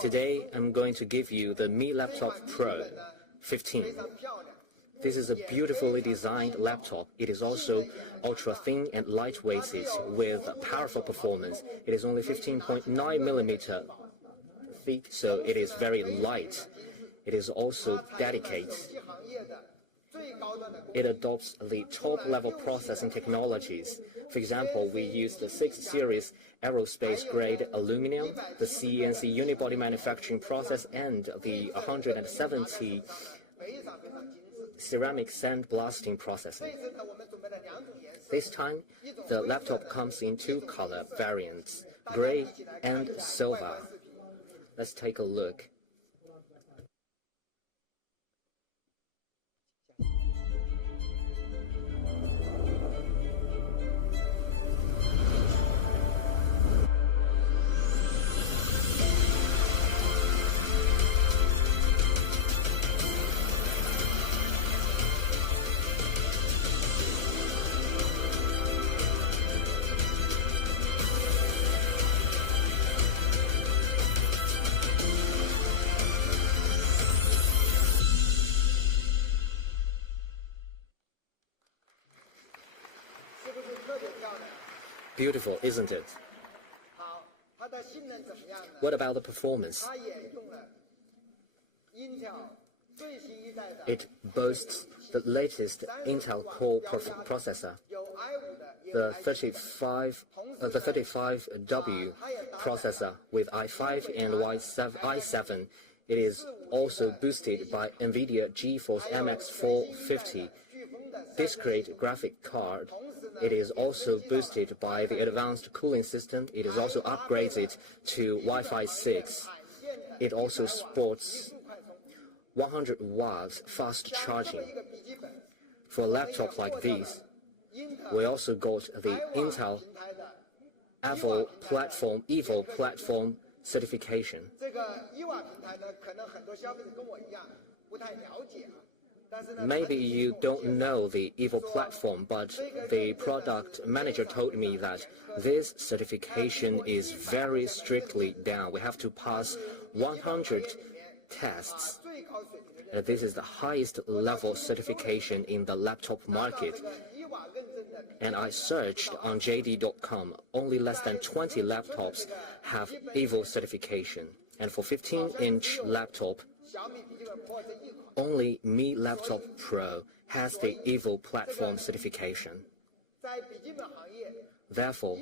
Today, I'm going to give you the Mi Laptop Pro 15. This is a beautifully designed laptop. It is also ultra-thin and lightweighted with powerful performance. It is only 15.9 millimeter thick, so it is very light. It is also dedicated. It adopts the top-level processing technologies. For example, we use the 6 series aerospace-grade aluminum, the CNC unibody manufacturing process, and the 170 ceramic sandblasting processing. This time, the laptop comes in 2 color variants, gray and silver. Let's take a look. Beautiful, isn't it? What about the performance? It boasts the latest Intel Core processor, the 35W processor with i5 and i7. It is also boosted by NVIDIA GeForce MX 450 discrete graphic card. It is also boosted by the advanced cooling system. It is also upgraded to Wi-Fi 6. It also sports 100 watts fast charging. For a laptop like this, we also got the Intel EVO platform certification. Maybe you don't know the EVO platform, but the product manager told me that this certification is very strictly done. We have to pass 100 tests. This is the highest level certification in the laptop market. And I searched on JD.com. Only less than 20 laptops have EVO certification. And for 15-inch laptop, only Mi Laptop Pro has the EVO platform certification. Therefore,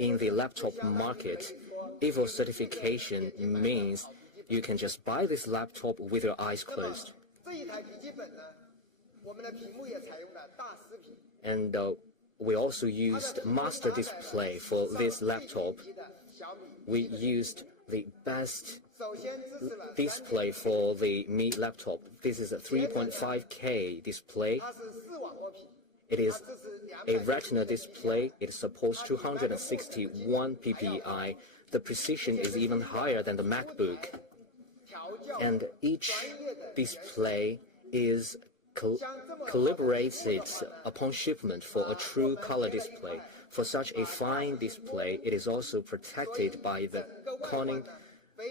in the laptop market, EVO certification means you can just buy this laptop with your eyes closed. And we also used master display for this laptop. We used the best display for the Mi laptop. This is a 3.5K display. It is a retina display. It supports 261 ppi. The precision is even higher than the MacBook. And each display is calibrated upon shipment for a true color display. For such a fine display, it is also protected by the Corning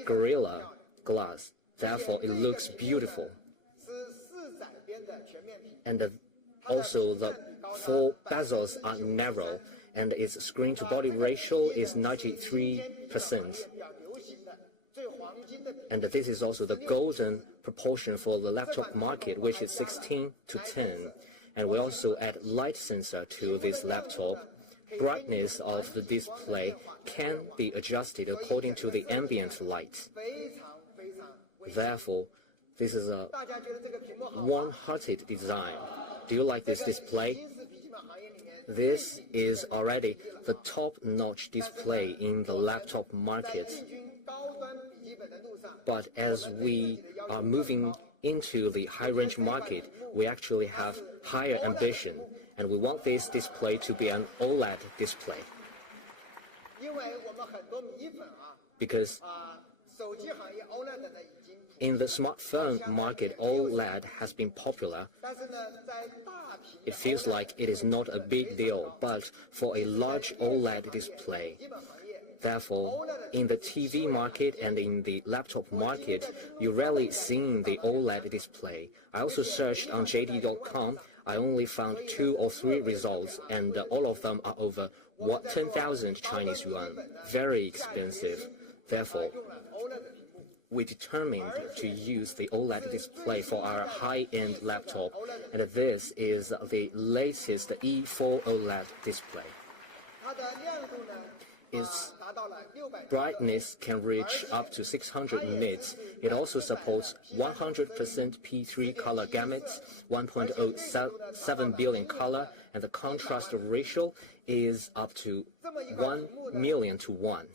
Gorilla Glass. Therefore, it looks beautiful. And also, the 4 bezels are narrow, and its screen-to-body ratio is 93%. And this is also the golden proportion for the laptop market, which is 16:10. And we also add light sensor to this laptop. Brightness of the display can be adjusted according to the ambient light. Therefore, this is a warm-hearted design. Do you like this display? This is already the top-notch display in the laptop market. But as we are moving into the high-range market, we actually have higher ambition, and we want this display to be an OLED display. Because in the smartphone market, OLED has been popular. It feels like it is not a big deal, but for a large OLED display, Therefore, in the TV market and in the laptop market, you rarely see the OLED display. I also searched on JD.com. I only found 2 or 3 results, and all of them are over 10,000 Chinese yuan. Very expensive. Therefore, we determined to use the OLED display for our high-end laptop, and this is the latest E4 OLED display. Its brightness can reach up to 600 nits. It also supports 100% P3 color gamut, 1.07 billion color, and the contrast ratio is up to 1 million to 1.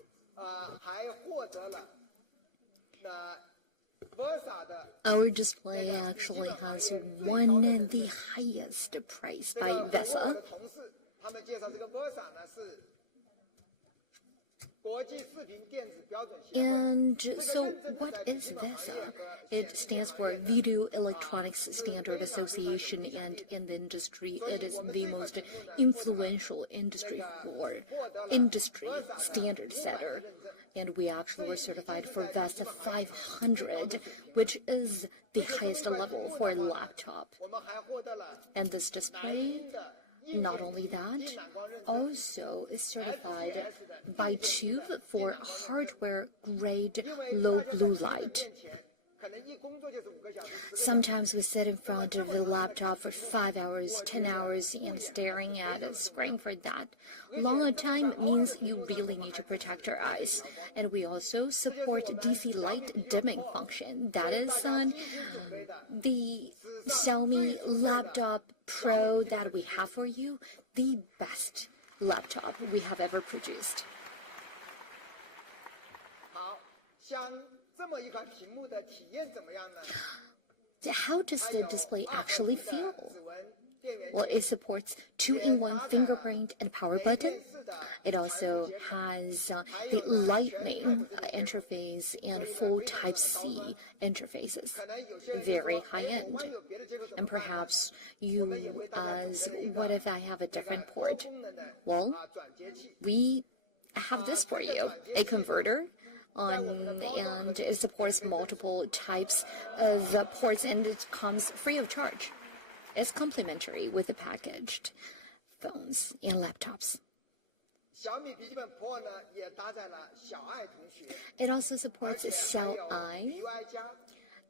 Our display actually has won the highest prize by VESA. And so what is VESA? It stands for Video Electronics Standard Association, and in the industry it is the most influential industry standard setter. And we actually were certified for VESA 500, which is the highest level for a laptop. And this display, not only that, also is certified by TÜV for hardware-grade low blue light. Sometimes we sit in front of the laptop for 5 hours, 10 hours, and staring at a screen for that long a time means you really need to protect your eyes. And we also support DC light dimming function. That is on the Xiaomi Laptop Pro that we have for you, the best laptop we have ever produced. How does the display actually feel? Well, it supports 2-in-1 fingerprint and power button. It also has the Lightning interface and full Type-C interfaces. Very high-end. And perhaps you ask, what if I have a different port? Well, we have this for you, a converter. And it supports multiple types of ports, and it comes free of charge. It's complimentary with the packaged phones and laptops. It also supports Xiaomi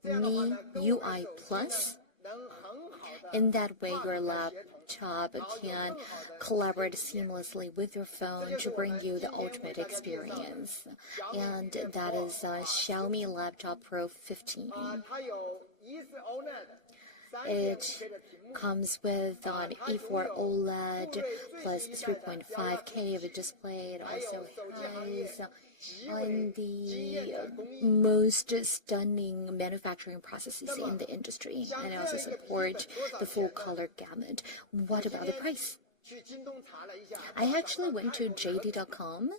Mi UI Plus. In that way, your laptop can collaborate seamlessly with your phone to bring you the ultimate experience. And that is Xiaomi Laptop Pro 15. It comes with an E4 OLED plus 3.5K of a display. It also has on the most stunning manufacturing processes in the industry, and it also supports the full color gamut. What about the price? I actually went to JD.com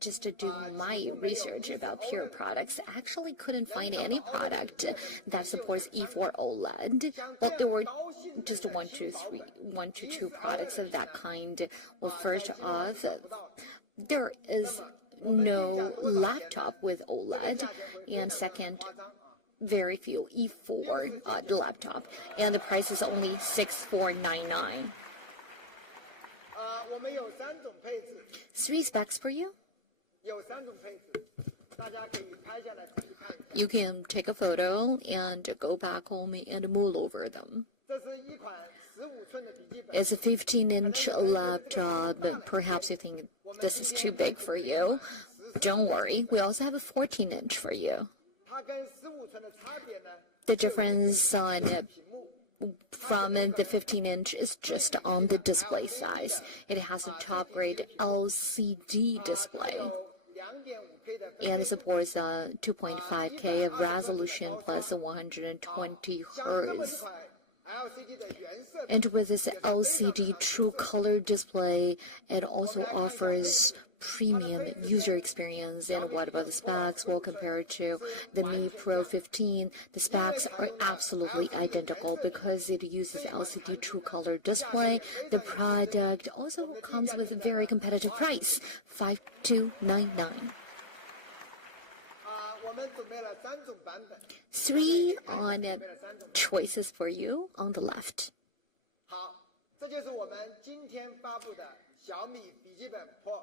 just to do my research about pure products. I actually couldn't find any product that supports E4 OLED. Well, there were just one to two products of that kind. Well, first off, there is no laptop with OLED, and second, very few E4 laptop, and the price is only $6,499. 3 specs for you. You can take a photo and go back home and mull over them. It's a 15-inch laptop. Perhaps you think this is too big for you. Don't worry, we also have a 14-inch for you. The difference from the 15-inch is just on the display size. It has a top-grade LCD display, and it supports 2.5K of resolution plus 120 Hz. And with this LCD true color display, it also offers premium user experience. And what about the specs? Well, compared to the Mi Pro 15, the specs are absolutely identical because it uses LCD True Color display. The product also comes with a very competitive price, $5299. 3 on choices for you on the left. 这就是我们今天发布的小米笔记本 Pro。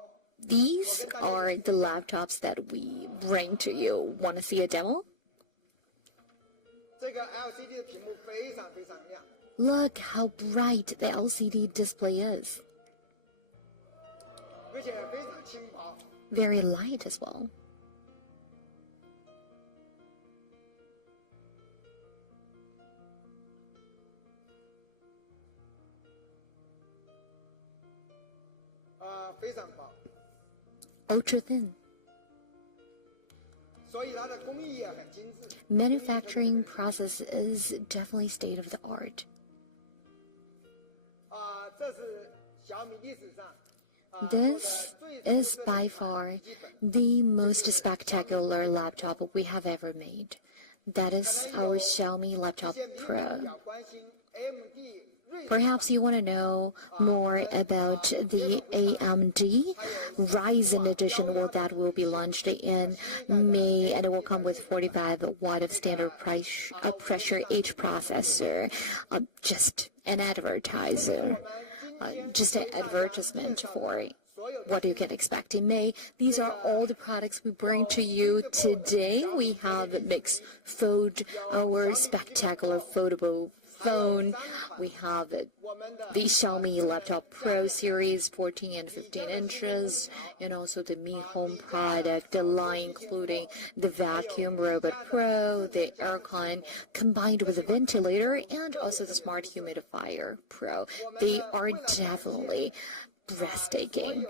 These are the laptops that we bring to you. Want to see a demo? 这个 LCD 的屏幕非常非常亮。 Look how bright the LCD display is. 而且非常轻薄。 Very light as well. 非常薄。 Ultra thin. 所以它的工艺也很精致。 Manufacturing process is definitely state of the art. 这是小米历史上 This is by far the most spectacular laptop we have ever made. That is our Xiaomi Laptop Pro. 比较关心 AMD Perhaps you want to know more about the AMD Ryzen edition. Well, that will be launched in May, and it will come with 45 watt of standard pressure H processor. Just an advertiser, just an advertisement for what you can expect in May. These are all the products we bring to you today. We have Mix Fold, our spectacular foldable phone. We have the Xiaomi Laptop Pro series, 14 and 15 inches, and also the Mi Home product line, including the Vacuum Robot Pro, the Aircon, combined with a ventilator, and also the Smart Humidifier Pro. They are definitely breathtaking.